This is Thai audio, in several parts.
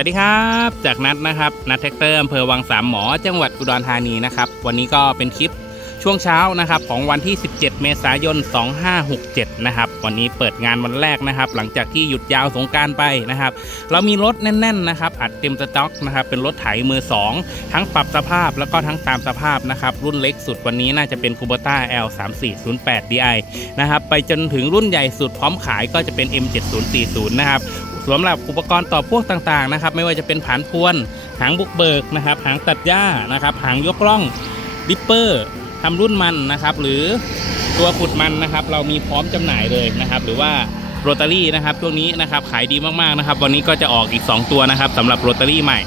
วัสดีครับ จากนัดนะครับ นัดแท็กเตอร์อำเภอวังสามหมอจังหวัดอุดรธานีนะครับ วันนี้ก็เป็นคลิปช่วงเช้านะครับของวันที่ 17 เมษายน 2567 นะครับ วันนี้เปิดงานวันแรกนะครับ หลังจากที่หยุดยาวสงการไปนะครับ เรามีรถแน่น ๆ นะครับ อัดเต็มสต็อกนะครับ เป็นรถไถมือ 2 ทั้งปรับสภาพแล้วก็ทั้งตามสภาพนะครับ รุ่นเล็กสุดวันนี้น่าจะเป็น Kubota L3408 Di นะครับ ไปจนถึงรุ่นใหญ่สุดพร้อมขายก็จะเป็น M7040 นะครับ สำหรับอุปกรณ์ต่อพ่วงต่างๆนะครับ ไม่ว่าจะเป็นผานพวน หางบุกเบิกนะครับ หางตัดหญ้านะครับ หางยกล่องดิปเปอร์ทำรุ่นมันนะครับ หรือตัวขุดมันนะครับ เรามีพร้อมจำหน่ายเลยนะครับ หรือว่าโรตารี่นะครับช่วงนี้นะครับขายดีมากๆนะครับ วันนี้ก็จะออกอีก 2 ตัวนะครับสำหรับโรตารี่ใหม่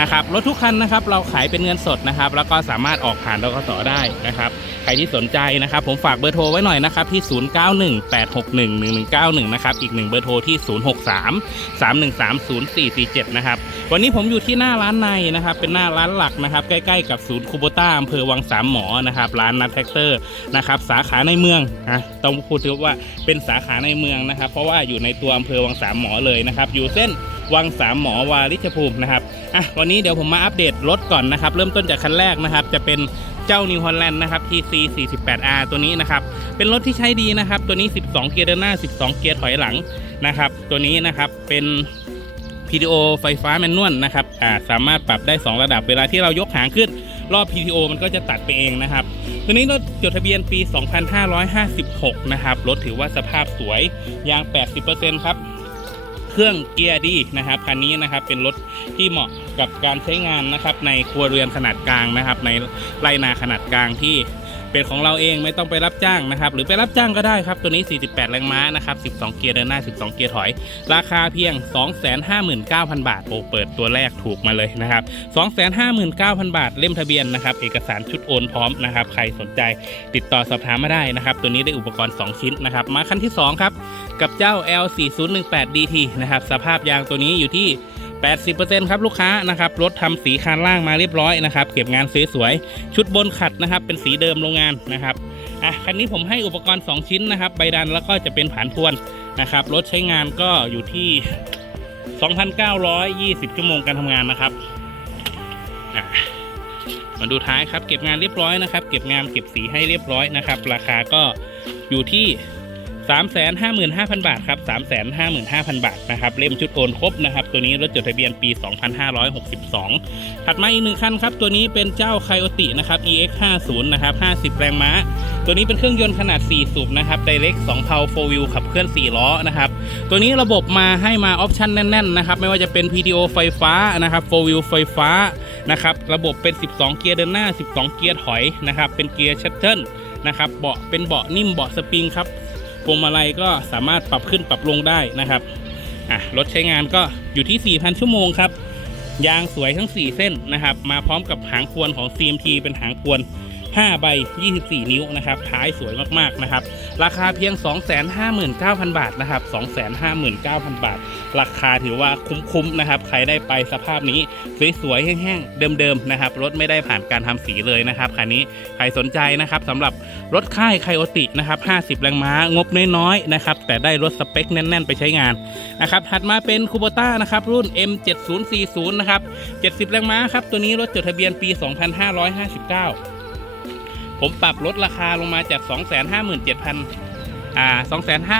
นะครับรถทุกคันนะครับเราขายเป็นเงินสดนะครับแล้วก็สามารถออกผ่านดกสได้นะครับใครที่สนใจนะครับ ผมฝากเบอร์โทรไว้หน่อยนะครับที่ 0918611191 นะครับอีกหนึ่งเบอร์โทรที่ 063-313-0447 นะครับวันนี้ผมอยู่ที่หน้าร้านในนะครับเป็นหน้าร้านหลักนะครับใกล้ๆกับศูนย์คูโบต้าอำเภอวังสามหมอนะครับร้านนัทแท็กเตอร์นะครับสาขาในเมืองนะต้องพูดถึงว่าเป็นสาขาในเมืองนะครับ เพราะว่าอยู่ในตัวอำเภอวังสามหมอเลยนะครับอยู่เส้น วังสามหมอวาริชภูมินะครับอะวันนี้เดี๋ยวผมมาอัปเดตรถก่อนนะครับเริ่มต้นจากคันแรกนะครับจะเป็นเจ้า New Holland นะครับ TC 48R ตัวนี้นะครับเป็นรถที่ใช้ดีนะครับตัวนี้ 12 เกียร์เดินหน้า 12 เกียร์ถอยหลังนะครับตัวนี้นะครับเป็น PTO ไฟฟ้าแมนนวลนะครับอ่าสามารถปรับได้ 2 ระดับเวลาที่เรายกหางขึ้นรอบ PTO มันก็จะตัดไปเองนะครับ ตัวนี้รถจดทะเบียนปี 2556 นะครับ รถถือว่าสภาพสวย ยาง 80%ครับ เครื่องเกียร์ดีนะครับคันนี้นะครับเป็นรถที่เหมาะกับการใช้งานนะครับในครัวเรือนขนาดกลางนะครับ ในไรนาขนาดกลางที่ เป็นของเราเองไม่ต้องไปรับจ้างนะครับหรือไปรับจ้างก็ได้ครับตัวนี้ 48 แรงม้านะครับ 12 เกียร์เดินหน้า 12 เกียร์ถอย ราคาเพียง 259,000 บาทโอ้เปิดตัวแรกถูกมาเลยนะครับ 259,000 บาทเล่มทะเบียนนะครับเอกสารชุดโอนพร้อมนะครับใครสนใจติดต่อสอบถามมาได้นะครับตัวนี้ได้อุปกรณ์ 2 ชิ้นนะครับมาคันที่ 2 ครับ กับเจ้า L4018DT นะครับสภาพยางตัวนี้อยู่ที่ 80%ครับลูกค้านะครับรถทำสีคานล่างมาเรียบร้อยนะครับ เก็บงานสวยๆชุดบนขัดนะครับ เป็นสีเดิมโรงงานนะครับอะคันนี้ผมให้อุปกรณ์ 2 ชิ้นนะครับ ใบดันแล้วก็จะเป็นผานพวนนะครับ รถใช้งานก็อยู่ที่ 2,920 ชั่วโมงการทำงานนะครับมาดูท้ายครับ เก็บงานเรียบร้อยนะครับ เก็บงานเก็บสีให้เรียบร้อยนะครับ ราคาก็อยู่ที่ 355,000 บาทครับ355,000 บาทนะครับเล่มชุดโอนครบนะครับตัวนี้รถจดทะเบียนปี 2562 ถัดมาอีกหนึ่งคันครับตัวนี้เป็นเจ้า Coyote นะครับ EX 50 นะครับ 50 แรงม้า ตัวนี้เป็นเครื่องยนต์ขนาด 4 สูบนะครับ Direct 2เพา4 wheel ขับเคลื่อน 4 ล้อนะครับตัวนี้ระบบมาให้มาออปชันแน่นๆนะครับไม่ว่าจะเป็น PTO ไฟฟ้านะครับ4 wheel ไฟฟ้านะครับระบบเป็น 12 เกียร์เดินหน้า 12 เกียร์ถอยนะครับเป็นเกียร์ชัตเทิลนะครับเบาะเป็นเบาะนิ่มเบาะสปริงครับ พวงมาลัยก็สามารถปรับขึ้นปรับลงได้นะครับอะรถใช้งานก็อยู่ที่ 4,000 ชั่วโมงครับ ยางสวยทั้ง 4 เส้นนะครับ มาพร้อมกับหางควนของ CMT เป็นหางควน 5 ใบ 24 นิ้วนะครับท้ายสวยมากๆนะครับ ราคาเพียง 259,000 บาทนะครับ 259,000 บาท ราคาถือว่าคุ้มๆนะครับ ใครได้ไปสภาพนี้สวยๆแห้งๆเดิมๆนะครับรถไม่ได้ผ่านการทำสีเลยนะครับคันนี้ใครสนใจนะครับสำหรับรถค่ายไคโอตินะครับ 50 แรงม้างบน้อยๆนะครับแต่ได้รถสเปคแน่นๆ ไปใช้งานนะครับถัดมาเป็นคูโบต้านะครับรุ่น M7040 นะครับ 70 แรงม้าครับตัวนี้รถจดทะเบียนปี 2559 ผมปรับลดราคาลงมาจาก 257,000อ่า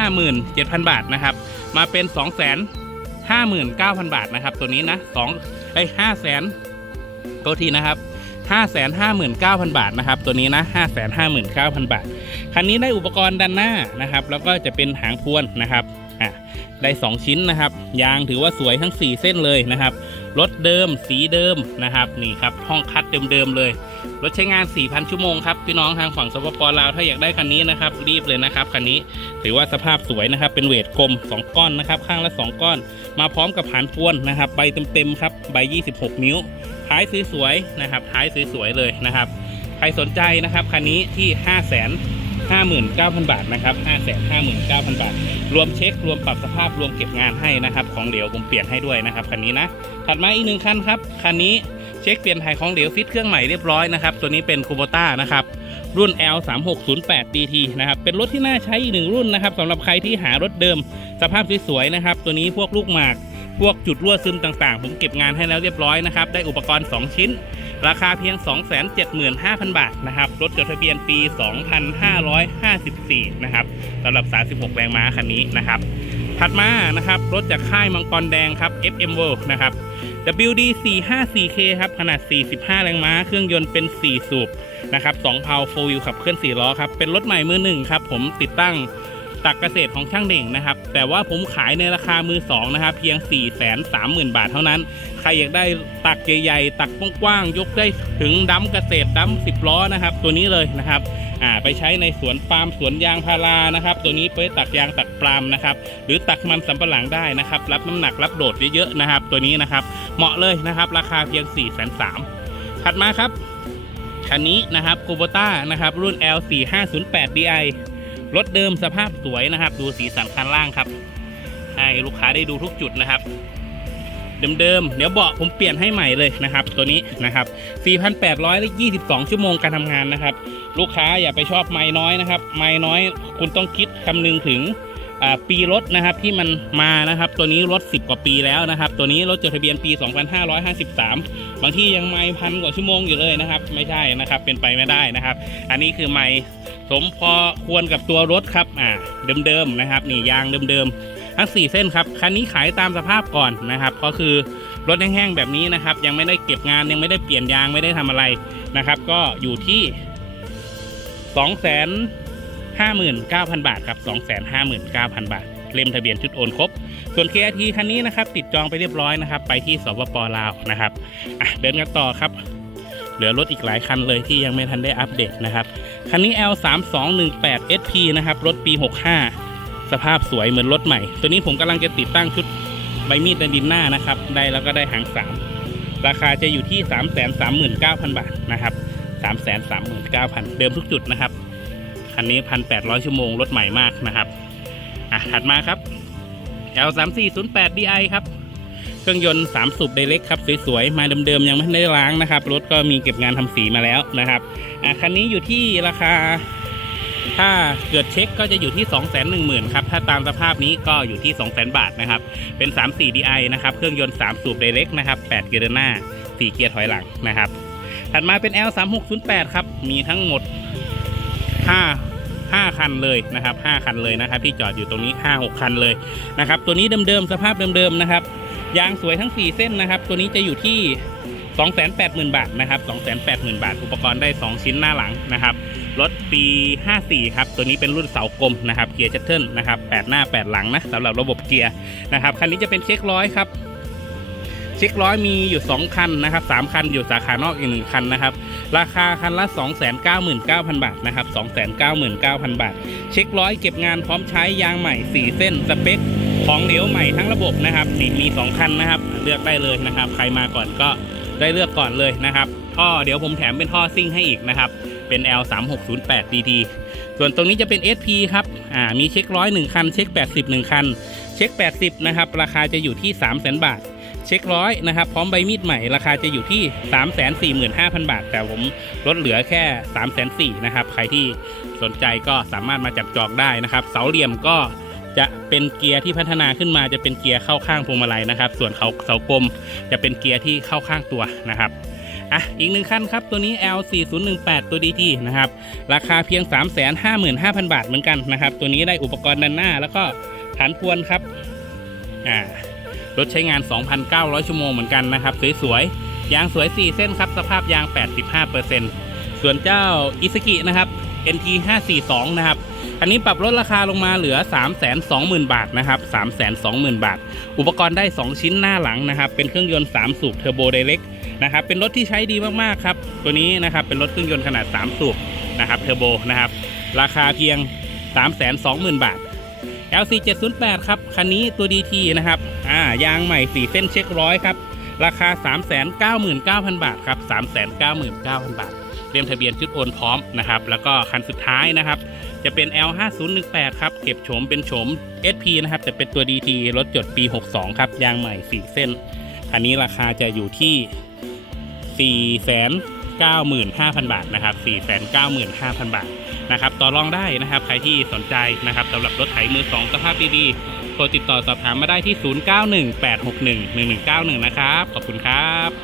257,000 บาทนะครับ มาเป็น 259,000 บาทนะครับ ตัวนี้นะ2ไอ้5แสนโทษทีนะครับ559,000 บาทนะครับ ตัวนี้นะ559,000 บาท คันนี้ได้อุปกรณ์ด้านหน้านะครับ แล้วก็จะเป็นหางพวนนะครับอะได้ 2 ชิ้นนะครับ ยางถือว่าสวยทั้ง 4 เส้นเลยนะครับ รถเดิม สีเดิมนะครับนี่ครับห้องคัดเดิมๆเลย รถใช้งาน 4,000 ชั่วโมงครับพี่น้องทางฝั่งสปปลาวถ้าอยากได้คันนี้นะครับรีบเลยนะครับคันนี้ถือว่าสภาพสวยนะครับเป็นเวทกลม 2 ก้อนนะครับข้างละ 2 ก้อน มาพร้อมกับผานพวนนะครับใบเต็มๆครับใบ 26 นิ้วท้ายสวยๆนะครับท้ายสวยๆเลยนะครับใครสนใจนะครับคันนี้ที่5 5 9 0 0 0 บาทนะครับ5 5 9 0 0 0 บาท รวมเช็ค รวมปรับสภาพ รวมเก็บงานให้นะครับ ของเหลวผมเปลี่ยนให้ด้วยนะครับคันนี้นะ ถัดมาอีกหนึ่งคันครับ คันนี้เช็คเปลี่ยนถ่ายของเหลวฟิตเครื่องใหม่เรียบร้อยนะครับ ตัวนี้เป็นคูโบต้านะครับ รุ่น L 3 6 0 8 DT นะครับ เป็นรถที่น่าใช้อีกหนึ่งรุ่นนะครับสำหรับใครที่หารถเดิม สภาพสวยๆนะครับ ตัวนี้พวกลูกหมาก พวกจุดรั่วซึมต่างๆ ผมเก็บงานให้แล้วเรียบร้อยนะครับ ได้อุปกรณ์ 2 ชิ้น ราคาเพียง 275,000 บาทนะครับ รถจดทะเบียนปี 2554 นะครับสำหรับ 36 แรงม้าคันนี้นะครับ ถัดมานะครับ รถจากค่ายมังกรแดงครับ FM World นะครับ WD 454K ครับขนาด 45 แรงม้า เครื่องยนต์เป็น 4 สูบนะครับ2เพาโฟวิวขับเคลื่อน4ล้อครับ เป็นรถใหม่มือหนึ่งครับ ผมติดตั้ง ตักเกษตรของช่างเด่งนะครับ แต่ว่าผมขายในราคามือสองนะครับเพียง 4 3 0 0 0 0 บาทเท่านั้น ใครอยากได้ตักใหญ่ๆตักกว้างๆยกได้ถึงดั้มเกษตรดั้ม10 ล้อนะครับ ตัวนี้เลยนะครับอ่าไปใช้ในสวนปาล์มสวนยางพารานะครับ ตัวนี้ไปตักยางตักปาล์มนะครับ หรือตักมันสำปะหลังได้นะครับ รับน้ำหนักรับโดดเยอะๆนะครับ ตัวนี้นะครับ เหมาะเลยนะครับ ราคาเพียง4 3 0 0 0ถัดมาครับคันนี้นะครับ k u b o t a นะครับรุ่น L4508DI รถเดิมสภาพสวยนะครับ ดูสีสันคันล่างครับ ให้ลูกค้าได้ดูทุกจุดนะครับเดิมๆ เดี๋ยวเบาะผมเปลี่ยนให้ใหม่เลยนะครับ ตัวนี้นะครับ 4,822 ชั่วโมงการทำงานนะครับ ลูกค้าอย่าไปชอบไม้น้อยนะครับ ไม้น้อยคุณต้องคิดคำนึงถึงปีรถนะครับที่มันมานะครับ ตัวนี้รถ 10 กว่าปีแล้วนะครับ ตัวนี้รถจดทะเบียนปี 2553 บางที่ยังไม่พันกว่าชั่วโมงอยู่เลยนะครับ ไม่ใช่นะครับ เป็นไปไม่ได้นะครับ อันนี้คือไม่สมพอควรกับตัวรถครับอ่าเดิมๆนะครับ นี่ยางเดิมๆทั้ง 4 เส้นครับคันนี้ขายตามสภาพก่อนนะครับ ก็คือรถแห้งๆแบบนี้นะครับ ยังไม่ได้เก็บงานยังไม่ได้เปลี่ยนยางไม่ได้ทำอะไรนะครับ ก็อยู่ที่2 5 9 0 0 0บาทครับ259,000บาท เล่มทะเบียนชุดโอนครบ ส่วน KRT คันนี้นะครับติดจองไปเรียบร้อยนะครับ ไปที่สปปลาวนะครับอะเดินกันต่อครับเหลือรถอีกหลายคันเลยที่ยังไม่ทันได้อัปเดตนะครับ คันนี้ L 3 2 1 8 SP นะครับ รถปี 65 สภาพสวยเหมือนรถใหม่ ตัวนี้ผมกำลังจะติดตั้งชุดใบมีดในดินหน้านะครับ ได้แล้วก็ได้หางสามราคาจะอยู่ที่ 3 3 9 0 0 0 บาทนะครับ 3 3 9 0 0 0 เดิมทุกจุดนะครับ คันนี้ 1,800 ชั่วโมง รถใหม่มากนะครับ อะถัดมาครับ L 3 4 0 8 DI ครับ เครื่องยนต์ 3 สูบไดเล็กครับ สวยๆ มาเดิมๆ ยังไม่ได้ล้างนะครับ รถก็มีเก็บงานทำสีมาแล้วนะครับอะคันนี้อยู่ที่ราคา ถ้าเกิดเช็คก็จะอยู่ที่ 2 1 0 0 0 0ครับ ถ้าตามสภาพนี้ก็อยู่ที่ 2 0 0 0 0 0 บาทนะครับ เป็น 3 4 DI นะครับ เครื่องยนต์ 3 สูบไดเล็กนะครับ 8 เกียร์เดินหน้า 4 เกียร์ถอยหลังนะครับ ถัดมาเป็น L 3 6 0 8 ครับ มีทั้งหมด5 5 คันเลยนะครับ 5 คันเลยนะครับ ที่จอดอยู่ตรงนี้ 5 6 คันเลยนะครับ ตัวนี้เดิมๆสภาพเดิมๆนะครับ ยางสวยทั้ง 4 เส้นนะครับ ตัวนี้จะอยู่ที่ 280,000 บาทนะครับ280,000 บาท อุปกรณ์ได้ 2 ชิ้นหน้าหลังนะครับ รถปี 54 ครับ ตัวนี้เป็นรุ่นเสากลมนะครับ เกียร์ชัตเทิลนะครับ 8 หน้า 8 หลังนะสำหรับระบบเกียร์นะครับ คันนี้จะเป็นเช็คร้อยครับ เช็คร้อยมีอยู่ 2 คันนะครับ3คันอยู่สาขานอกอีกหนึ่งคันนะครับ ราคาคันละ 299,000 บาทนะครับ 299,000 บาท เช็คร้อยเก็บงานพร้อมใช้ยางใหม่ 4 เส้นสเปคของเหลวใหม่ทั้งระบบนะครับนี่มี 2 คันนะครับ เลือกได้เลยนะครับ ใครมาก่อนก็ได้เลือกก่อนเลยนะครับท่อเดี๋ยวผมแถมเป็นท่อซิ่งให้อีกนะครับเป็น L 3 6 0 8 DD ส่วนตรงนี้จะเป็น SP ครับอ่ามีเช็คร้อยหนึ่งคัน เช็ค 80หนึ่งคัน เช็ค 80 นะครับ ราคาจะอยู่ที่ 3 0 0 0 0 0 บาท เช็คร้อยนะครับ พร้อมใบมีดใหม่ราคาจะอยู่ที่ 3 4 5 0 0 0 บาท แต่ผมลดเหลือแค่ 3 4 0 0 0นะครับ ใครที่สนใจก็สามารถมาจับจองได้นะครับ เสาเหลี่ยมก็จะเป็นเกียร์ที่พัฒนาขึ้นมาจะเป็นเกียร์เข้าข้างพวงมาลัยนะครับ ส่วนเขาเสากลมจะเป็นเกียร์ที่เข้าข้างตัวนะครับอะอีกหนึ่งคันครับ ตัวนี้ L 4 0 1 8 ตัว DT นะครับ ราคาเพียง 3 5 5 0 0 0 บาทเหมือนกันนะครับ ตัวนี้ได้อุปกรณ์ด้านหน้าแล้วก็ฐานพวนครับอ่า รถใช้งาน 2,900 ชั่วโมงเหมือนกันนะครับ สวยๆ ยางสวย 4 เส้นครับ สภาพยาง 85%ส่วนเจ้าอิสกินะครับ NT 542 นะครับ อันนี้ปรับลดราคาลงมาเหลือ 320,000 บาทนะครับ 320,000 บาท อุปกรณ์ได้ 2 ชิ้นหน้าหลังนะครับ เป็นเครื่องยนต์ 3 สูบเทอร์โบไดเล็กนะครับ เป็นรถที่ใช้ดีมากๆครับ ตัวนี้นะครับ เป็นรถเครื่องยนต์ขนาด 3 สูบนะครับ เทอร์โบนะครับ ราคาเพียง 320,000 บาท LC 708ครับ คันนี้ตัว DT นะครับ อ่า ยางใหม่ 4 เส้นเช็คร้อยครับ ราคา 399,000 บาทครับ 399,000 บาท เรียมทะเบียนชุดโอนพร้อมนะครับ แล้วก็คันสุดท้ายนะครับ จะเป็น L 5 0 1 8 ครับ เก็บโฉมเป็นโฉม SP นะครับ แต่เป็นตัว DT รถจดปี 62 ครับ ยางใหม่ 4 เส้น คันนี้ราคาจะอยู่ที่ 495,000 บาทนะครับ495,000 บาทนะครับต่อรองได้นะครับใครที่สนใจนะครับสำหรับรถไถมือสองสภาพดีๆโทรติดต่อสอบถามมาได้ที่ 0918611191 นะครับ ขอบคุณครับ